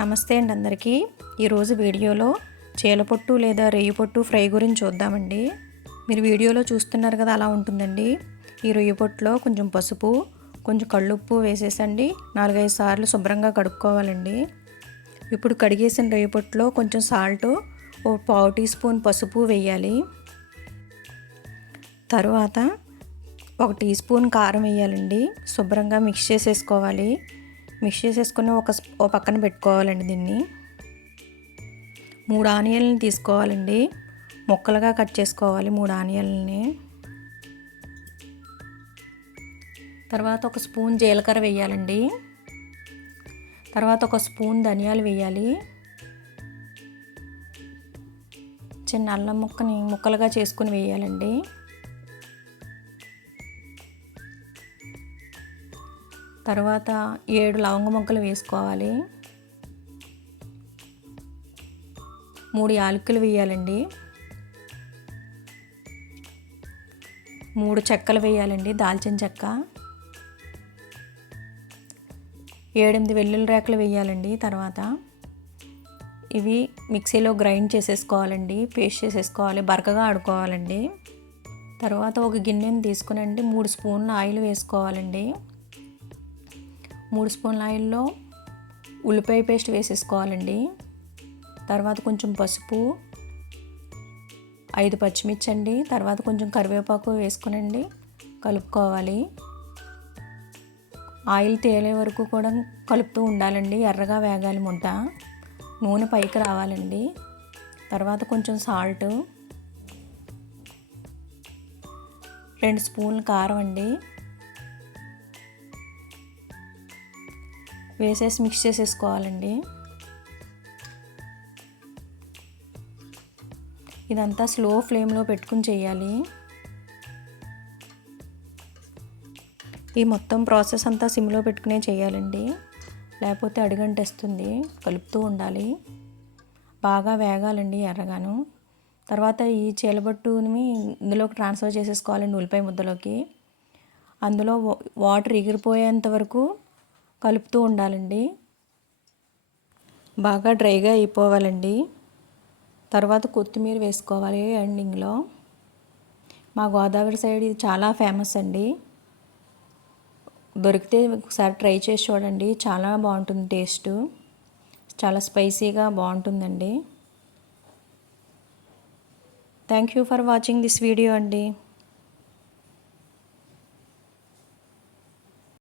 నమస్తే అండి అందరికీ. ఈరోజు వీడియోలో చీలపొట్టు లేదా రొయ్య పొట్టు ఫ్రై గురించి చూద్దామండి. మీరు వీడియోలో చూస్తున్నారు కదా, అలా ఉంటుందండి. ఈ రొయ్య పొట్టులో కొంచెం పసుపు, కొంచెం కళ్ళుప్పు వేసేసండి 4-5 సార్లు శుభ్రంగా కడుక్కోవాలండి. ఇప్పుడు కడిగేసిన రొయ్య పొట్టులో కొంచెం సాల్ట్, ఒక 1/2 టీ స్పూన్ పసుపు వేయాలి. తర్వాత 1 టీ స్పూన్ కారం వేయాలండి. శుభ్రంగా మిక్స్ చేసేసుకోవాలి. మిక్స్ చేసేసుకుని ఒక పక్కన పెట్టుకోవాలండి. దీన్ని 3 ఆనియన్లను తీసుకోవాలండి. ముక్కలుగా కట్ చేసుకోవాలి 3 ఆనియన్లని. తర్వాత 1 స్పూన్ జీలకర్ర వేయాలండి. తర్వాత 1 స్పూన్ ధనియాలు వేయాలి. చిన్న అల్లం ముక్కని ముక్కలుగా చేసుకుని వేయాలండి. తర్వాత 7 లవంగ మొగ్గలు వేసుకోవాలి. 3 యాలకులు వేయాలండి. 3 చెక్కలు వేయాలండి, దాల్చిన చెక్క. 7-8 వెల్లుల్లి రేకలు వేయాలండి. తర్వాత ఇవి మిక్సీలో గ్రైండ్ చేసేసుకోవాలండి, పేస్ట్ చేసేసుకోవాలి, బరకగా ఆడుకోవాలండి. తర్వాత ఒక గిన్నెని తీసుకునండి 3 స్పూన్ల ఆయిల్ వేసుకోవాలండి. 3 స్పూన్ల ఆయిల్లో ఉల్లిపాయ పేస్ట్ వేసేసుకోవాలండి. తర్వాత కొంచెం పసుపు, 5 పచ్చిమిర్చి అండి. తర్వాత కొంచెం కరివేపాకు వేసుకునండి, కలుపుకోవాలి. ఆయిల్ తేలే వరకు కూడా కలుపుతూ ఉండాలండి. ఎర్రగా వేగాలి ముద్ద, నూనె పైకి రావాలండి. తర్వాత కొంచెం సాల్ట్, 2 స్పూన్ల కారం అండి వేసేసి మిక్స్ చేసేసుకోవాలండి. ఇదంతా స్లో ఫ్లేమ్లో పెట్టుకుని చేయాలి. ఈ మొత్తం ప్రాసెస్ అంతా సిమ్లో పెట్టుకునే చేయాలండి, లేకపోతే అడుగంటేస్తుంది. కలుపుతూ ఉండాలి, బాగా వేగాలండి ఎర్రగాను. తర్వాత ఈ చీలపొట్టుని ఇందులోకి ట్రాన్స్ఫర్ చేసేసుకోవాలండి, ఉల్లిపాయ ముద్దలోకి. అందులో వాటర్ ఎగిరిపోయేంత వరకు కలుపుతూ ఉండాలండి. బాగా డ్రైగా అయిపోవాలండి. తర్వాత కొత్తిమీర వేసుకోవాలి ఎండింగ్లో. మా గోదావరి సైడ్ ఇది చాలా ఫేమస్ అండి. దొరికితే ఒకసారి ట్రై చేసి చూడండి, చాలా బాగుంటుంది. టేస్ట్ చాలా స్పైసీగా బాగుంటుందండి. Thank you for watching this video అండి.